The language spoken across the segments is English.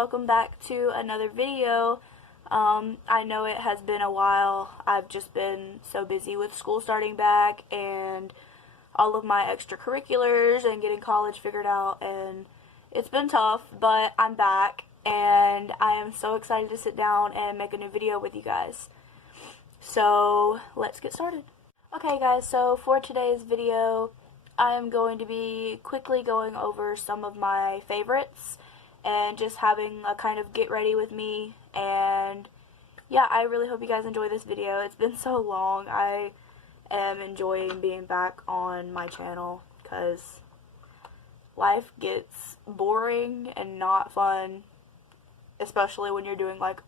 welcome back to another video. I know it has been a while. I've just been so busy with school starting back and all of my extracurriculars and getting college figured out, and it's been tough, but I'm back and I am so excited to sit down and make a new video with you guys. So let's get started. Okay guys, so for today's video I am going to be quickly going over some of my favorites and just having a kind of get ready with me. And yeah, I really hope you guys enjoy this video. It's been so long. I am enjoying being back on my channel because life gets boring and not fun, especially when you're doing like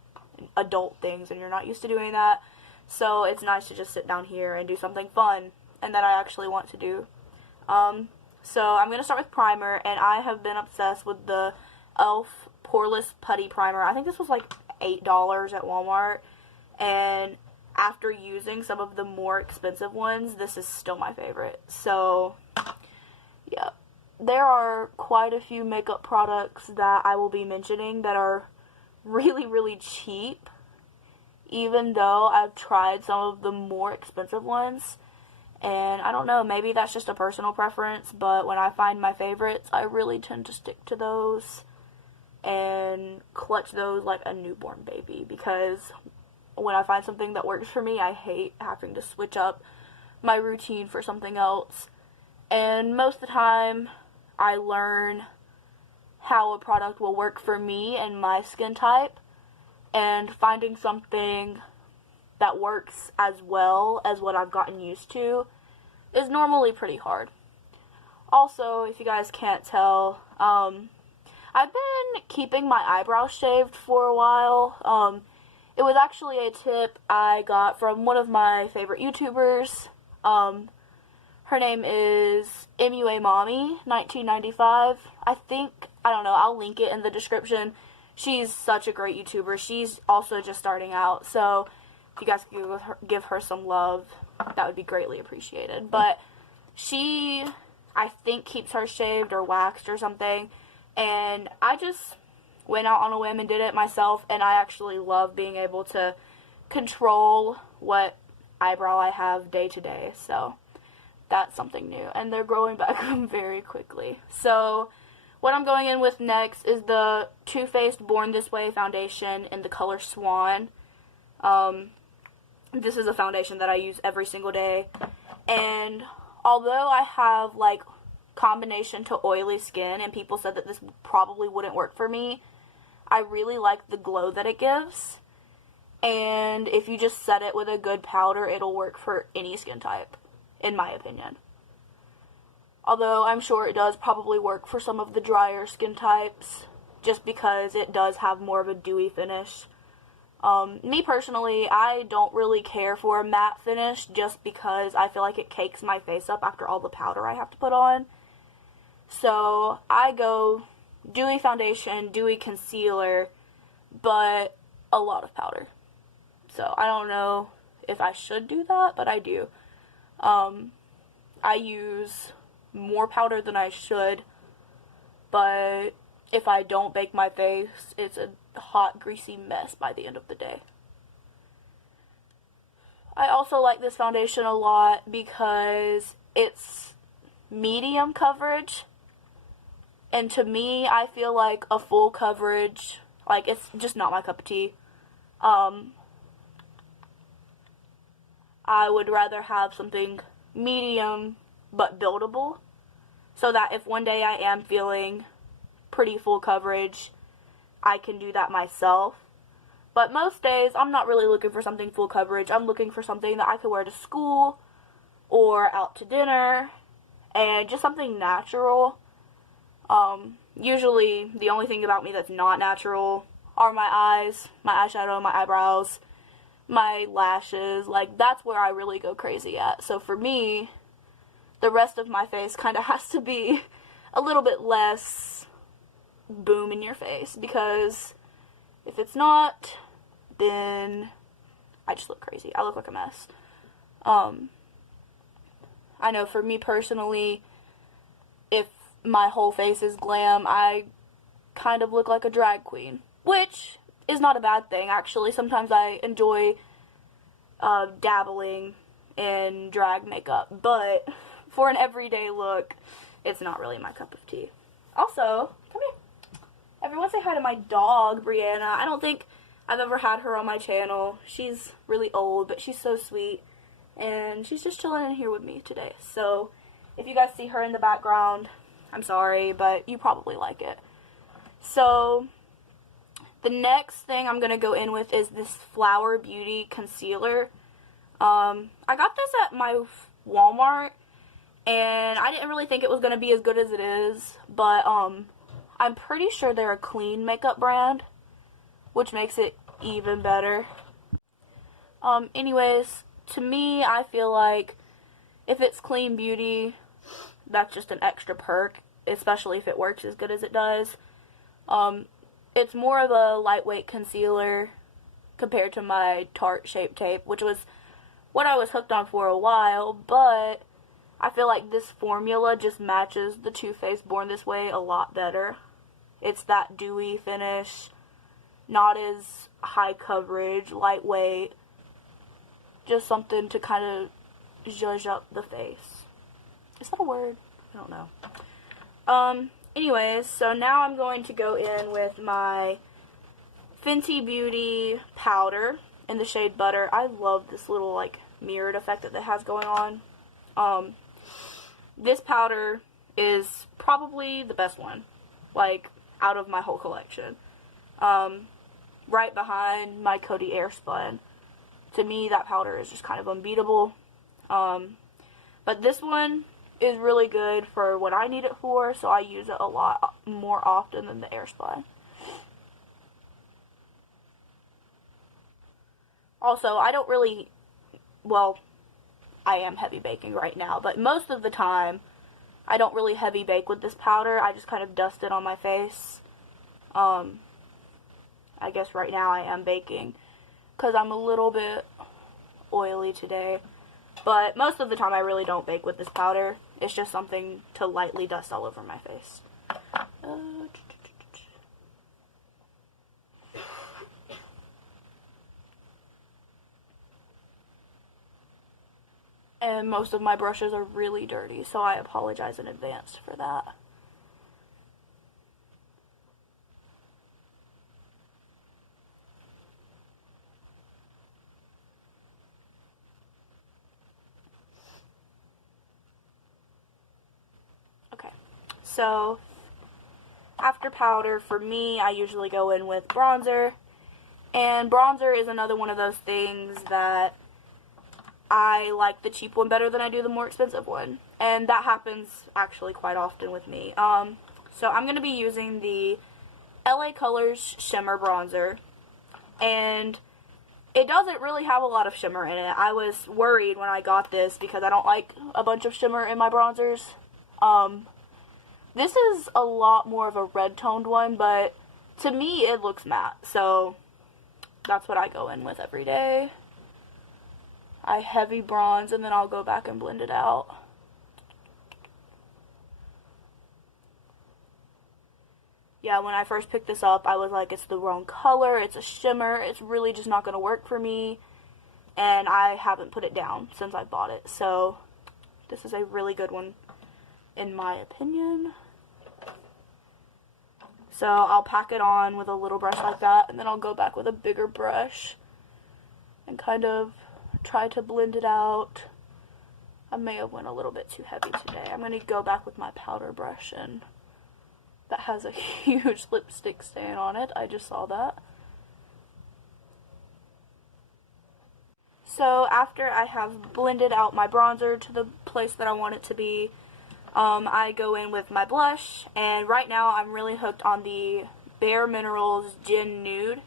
adult things and you're not used to doing that. So it's nice to just sit down here and do something fun and that I actually want to do. So I'm going to start with primer, and I have been obsessed with the e.l.f. poreless putty primer. I think this was like $8 at Walmart, and after using some of the more expensive ones, this is still my favorite. So yeah, there are quite a few makeup products that I will be mentioning that are really cheap, even though I've tried some of the more expensive ones. And I don't know, maybe that's just a personal preference, but when I find my favorites, I really tend to stick to those and clutch those like a newborn baby, because when I find something that works for me, I hate having to switch up my routine for something else. And most of the time, I learn how a product will work for me and my skin type, and finding something that works as well as what I've gotten used to is normally pretty hard. Also, if you guys can't tell, I've been keeping my eyebrows shaved for a while. It was actually a tip I got from one of my favorite YouTubers. Her name is MUA Mommy 1995. I don't know, I'll link it in the description. She's such a great YouTuber. She's also just starting out, so if you guys could give her some love, that would be greatly appreciated. But she, I think, keeps her shaved or waxed or something, and I just went out on a whim and did it myself, and I actually love being able to control what eyebrow I have day to day, so that's something new, and they're growing back very quickly. So what I'm going in with next is the Too Faced Born This Way foundation in the color Swan. This is a foundation that I use every single day, and although I have like combination to oily skin and people said that this probably wouldn't work for me, I really like the glow that it gives, and if you just set it with a good powder, it'll work for any skin type, in my opinion. Although I'm sure it does probably work for some of the drier skin types, just because it does have more of a dewy finish. Me personally, I don't really care for a matte finish just because I feel like it cakes my face up after all the powder I have to put on. So I go dewy foundation, dewy concealer, but a lot of powder. So I don't know if I should do that, but I do. I use more powder than I should, but if I don't bake my face, it's a hot, greasy mess by the end of the day. I also like this foundation a lot because it's medium coverage, and to me, I feel like a full coverage, like, it's just not my cup of tea. I would rather have something medium but buildable, so that if one day I am feeling pretty full coverage, I can do that myself. But most days, I'm not really looking for something full coverage. I'm looking for something that I could wear to school or out to dinner, and just something natural. Usually, the only thing about me that's not natural are my eyes, my eyeshadow, my eyebrows, my lashes. Like, that's where I really go crazy at. So for me, the rest of my face kind of has to be a little bit less boom in your face, because if it's not, then I just look crazy. I look like a mess. I know for me personally, if my whole face is glam, I kind of look like a drag queen, which is not a bad thing, actually. Sometimes I enjoy dabbling in drag makeup, but for an everyday look, it's not really my cup of tea. Also, come here. Everyone say hi to my dog, Brianna. I don't think I've ever had her on my channel. She's really old, but she's so sweet, and she's just chilling in here with me today. So if you guys see her in the background, I'm sorry, but you probably like it. So the next thing I'm going to go in with is this Flower Beauty concealer. I got this at my Walmart, and I didn't really think it was going to be as good as it is, but I'm pretty sure they're a clean makeup brand, which makes it even better. Anyways, to me, I feel like if it's clean beauty, that's just an extra perk, especially if it works as good as it does. It's more of a lightweight concealer compared to my Tarte Shape Tape, which was what I was hooked on for a while, but I feel like this formula just matches the Too Faced Born This Way a lot better. It's that dewy finish, not as high coverage, lightweight, just something to kind of zhuzh up the face. Is that a word? I don't know. Anyways, so now I'm going to go in with my Fenty Beauty powder in the shade Butter. I love this little, like, mirrored effect that it has going on. This powder is probably the best one, like, out of my whole collection. Right behind my Coty Airspun. To me, that powder is just kind of unbeatable. But this one is really good for what I need it for, so I use it a lot more often than the Airspun. Also, I don't really, well, I am heavy baking right now, but most of the time, I don't really heavy bake with this powder. I just kind of dust it on my face. I guess right now I am baking because I'm a little bit oily today. But most of the time I really don't bake with this powder. It's just something to lightly dust all over my face. And most of my brushes are really dirty, so I apologize in advance for that. Okay, so after powder, for me, I usually go in with bronzer. And bronzer is another one of those things that I like the cheap one better than I do the more expensive one. And that happens actually quite often with me. So I'm going to be using the LA Colors Shimmer Bronzer. And it doesn't really have a lot of shimmer in it. I was worried when I got this because I don't like a bunch of shimmer in my bronzers. This is a lot more of a red toned one, but to me it looks matte. So that's what I go in with every day. I heavy bronze and then I'll go back and blend it out. Yeah, when I first picked this up, I was like, it's the wrong color, it's a shimmer, it's really just not going to work for me. And I haven't put it down since I bought it. So this is a really good one, in my opinion. So I'll pack it on with a little brush like that, and then I'll go back with a bigger brush and kind of try to blend it out. I may have went a little bit too heavy today. I'm going to go back with my powder brush, and that has a huge lipstick stain on it. I just saw that. So after I have blended out my bronzer to the place that I want it to be, I go in with my blush, and right now I'm really hooked on the Bareminerals Gin Nude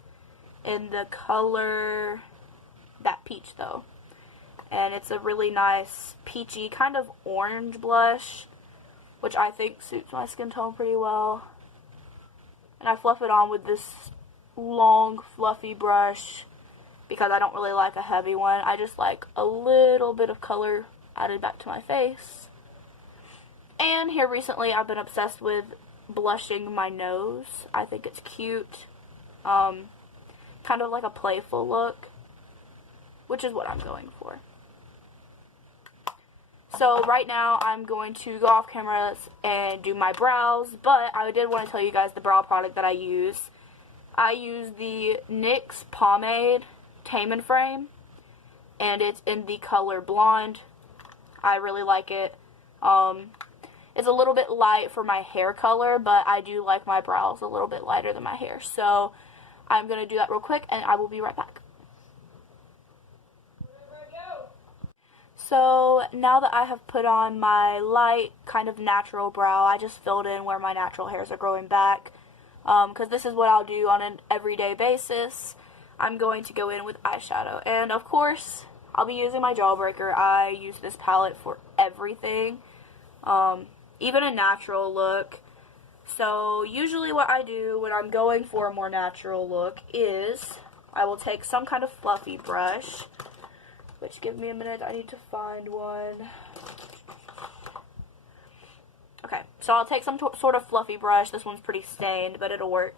in the color that peach though. And it's a really nice peachy kind of orange blush, which I think suits my skin tone pretty well. And I fluff it on with this long fluffy brush because I don't really like a heavy one. I just like a little bit of color added back to my face. And here recently I've been obsessed with blushing my nose. I think it's cute. Kind of like a playful look, which is what I'm going for. So right now I'm going to go off camera and do my brows, but I did want to tell you guys the brow product that I use. I use the NYX pomade Tame and Frame, and it's in the color blonde. I really like it. It's a little bit light for my hair color, but I do like my brows a little bit lighter than my hair. So I'm going to do that real quick, and I will be right back. So now that I have put on my light, kind of natural brow, I just filled in where my natural hairs are growing back, because this is what I'll do on an everyday basis. I'm going to go in with eyeshadow, and of course, I'll be using my Jawbreaker. I use this palette for everything, even a natural look. So usually what I do when I'm going for a more natural look is I will take some kind of fluffy brush, which, give me a minute, I need to find one. Okay, so I'll take some sort of fluffy brush. This one's pretty stained, but it'll work.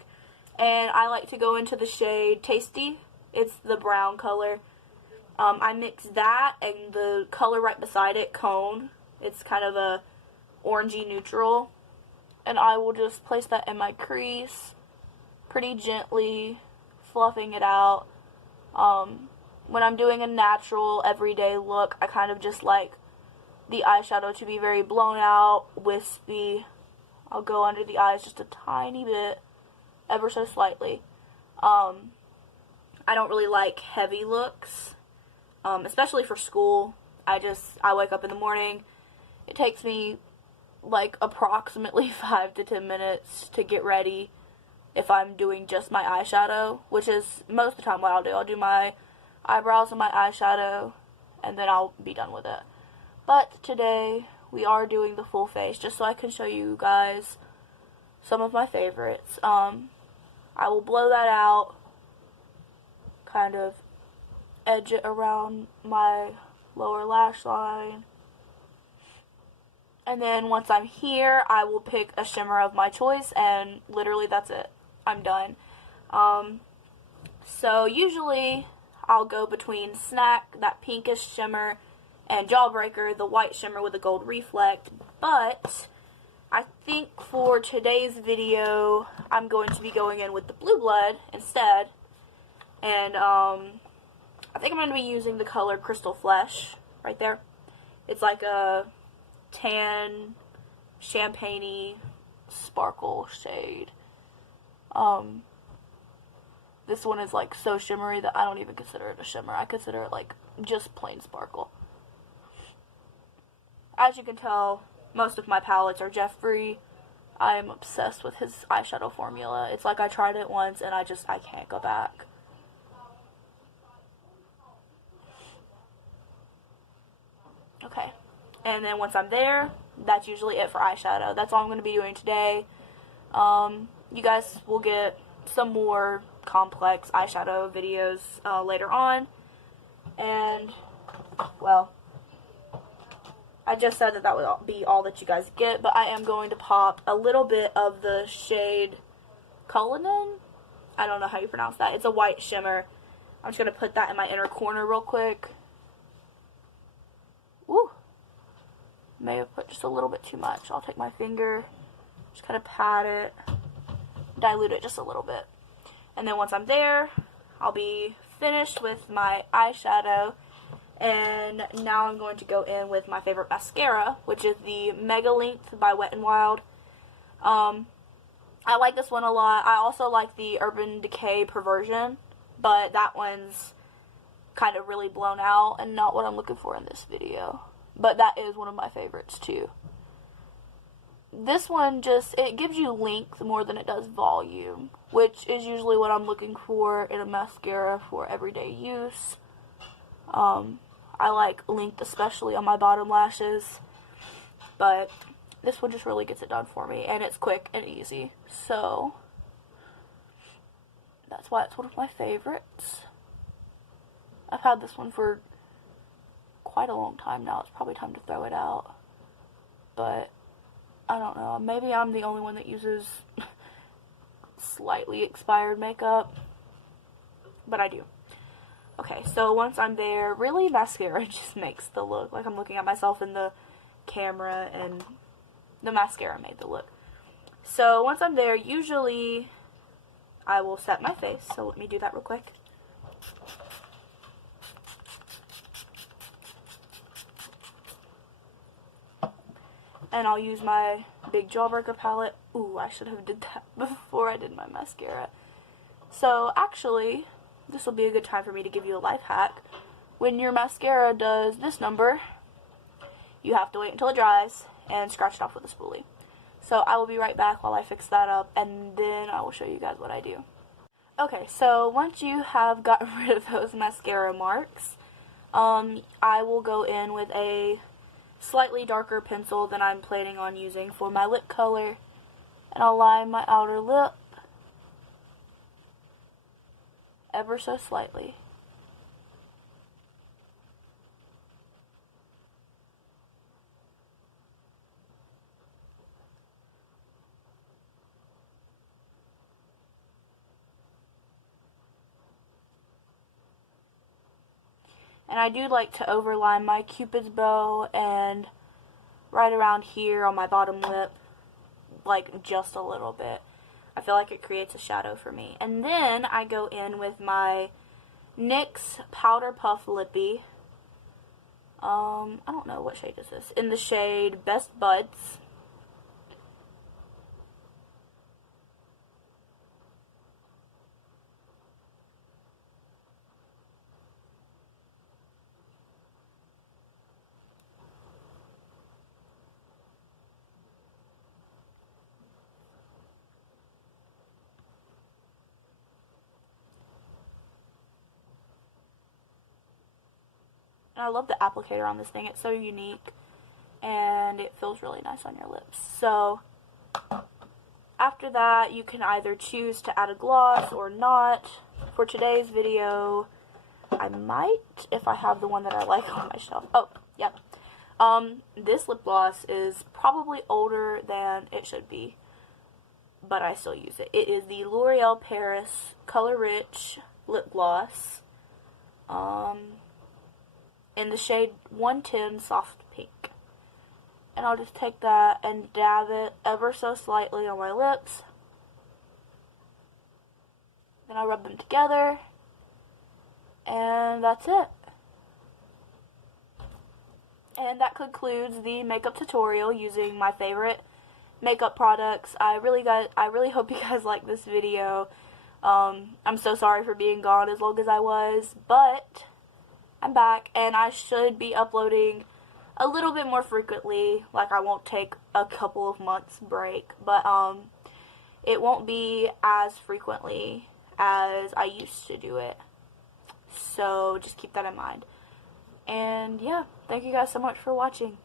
And I like to go into the shade Tasty. It's the brown color. I mix that and the color right beside it, Cone. It's kind of a orangey neutral. And I will just place that in my crease, pretty gently, fluffing it out. When I'm doing a natural, everyday look, I kind of just like the eyeshadow to be very blown out, wispy. I'll go under the eyes just a tiny bit, ever so slightly. I don't really like heavy looks, especially for school. I wake up in the morning. It takes me like approximately 5 to 10 minutes to get ready if I'm doing just my eyeshadow, which is most of the time what I'll do. I'll do my eyebrows and my eyeshadow, and then I'll be done with it. But today we are doing the full face, just so I can show you guys some of my favorites. I will blow that out, kind of edge it around my lower lash line, and then once I'm here, I will pick a shimmer of my choice, and literally that's it. I'm done. So usually I'll go between Snack, that pinkish shimmer, and Jawbreaker, the white shimmer with a gold reflect. But I think for today's video, I'm going to be going in with the Blue Blood instead. And I think I'm going to be using the color Crystal Flesh right there. It's like a tan, champagne-y sparkle shade. This one is like so shimmery that I don't even consider it a shimmer. I consider it like just plain sparkle. As you can tell, most of my palettes are Jeffree. I am obsessed with his eyeshadow formula. It's like I tried it once and I can't go back. Okay, and then once I'm there, that's usually it for eyeshadow. That's all I'm going to be doing today. You guys will get some more complex eyeshadow videos later on. And, well, I just said that would be all that you guys get, but I am going to pop a little bit of the shade Cullinan. I don't know how you pronounce that. It's a white shimmer. I'm just going to put that in my inner corner real quick. Woo! May have put just a little bit too much. I'll take my finger, just kind of pat it, dilute it just a little bit. And then once I'm there, I'll be finished with my eyeshadow. And now I'm going to go in with my favorite mascara, which is the Mega Length by Wet n Wild. I like this one a lot. I also like the Urban Decay Perversion, but that one's kind of really blown out and not what I'm looking for in this video. But that is one of my favorites too. This one it gives you length more than it does volume, which is usually what I'm looking for in a mascara for everyday use. I like length, especially on my bottom lashes, but this one just really gets it done for me, and it's quick and easy, so that's why it's one of my favorites. I've had this one for quite a long time now. It's probably time to throw it out, but I don't know, maybe I'm the only one that uses slightly expired makeup, but I do. Okay, so once I'm there, really mascara just makes the look. Like, I'm looking at myself in the camera and the mascara made the look. So once I'm there, usually I will set my face. So let me do that real quick. And I'll use my big Jawbreaker palette. Ooh, I should have did that before I did my mascara. So actually, this will be a good time for me to give you a life hack. When your mascara does this number, you have to wait until it dries and scratch it off with a spoolie. So I will be right back while I fix that up, and then I will show you guys what I do. Okay, so once you have gotten rid of those mascara marks, I will go in with a slightly darker pencil than I'm planning on using for my lip color, and I'll line my outer lip ever so slightly. And I do like to overline my Cupid's bow and right around here on my bottom lip, like just a little bit. I feel like it creates a shadow for me. And then I go in with my NYX Powder Puff Lippie. I don't know, what shade is this? In the shade Best Buds. And I love the applicator on this thing. It's so unique, and it feels really nice on your lips. So after that, you can either choose to add a gloss or not. For today's video, I might, if I have the one that I like on my shelf. Oh, yep. This lip gloss is probably older than it should be, but I still use it. It is the L'Oreal Paris Color Rich Lip Gloss. In the shade 110 Soft Pink. And I'll just take that and dab it ever so slightly on my lips. Then I'll rub them together. And that's it. And that concludes the makeup tutorial using my favorite makeup products. I really hope you guys like this video. I'm so sorry for being gone as long as I was, but I'm back, and I should be uploading a little bit more frequently. Like, I won't take a couple of months break, but it won't be as frequently as I used to do it. So just keep that in mind. And yeah, thank you guys so much for watching.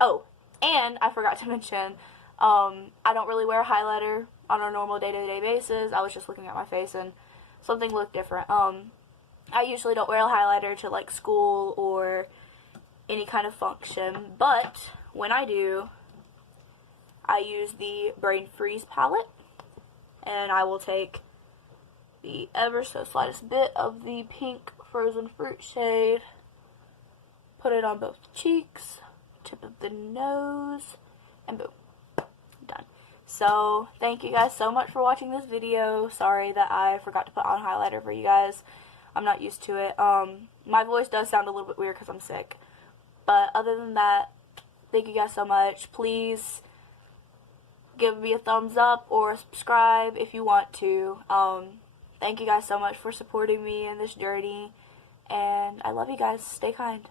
Oh, and I forgot to mention, I don't really wear a highlighter on a normal day-to-day basis. I was just looking at my face and something looked different. I usually don't wear a highlighter to like school or any kind of function, but when I do, I use the Brain Freeze palette, and I will take the ever so slightest bit of the pink frozen fruit shade, put it on both cheeks, tip of the nose, and boom, done. So thank you guys so much for watching this video. Sorry that I forgot to put on highlighter for you guys. I'm not used to it. My voice does sound a little bit weird because I'm sick. But other than that, thank you guys so much. Please give me a thumbs up or subscribe if you want to. Thank you guys so much for supporting me in this journey. And I love you guys. Stay kind.